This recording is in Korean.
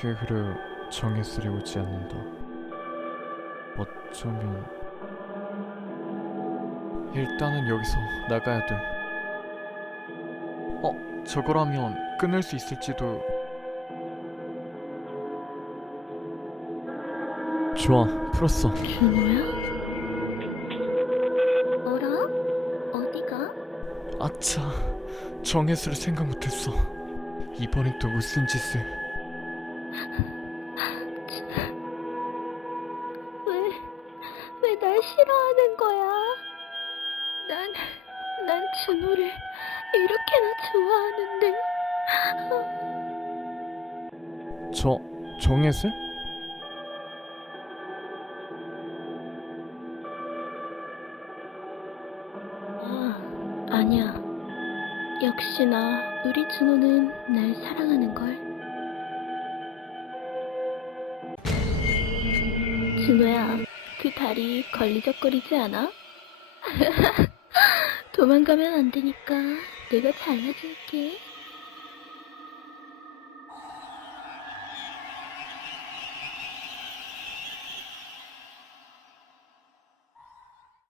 그래 정예슬이 오지 않는다. 어쩌면 일단은 여기서 나가야 돼. 어, 저거라면 끊을 수 있을지도. 좋아, 풀었어. 준호야? 어라? 어디가? 아차, 정예슬을 생각 못했어. 이번엔 또 무슨 짓을? 왜 날 싫어하는 거야? 난, 난 준호를 이렇게나 좋아하는데. 저 정예슬? 아, 아니야. 역시나 우리 준호는 날 사랑하는걸. 준호야, 그 다리 걸리적거리지 않아? 도망가면 안 되니까 내가 잘라줄게.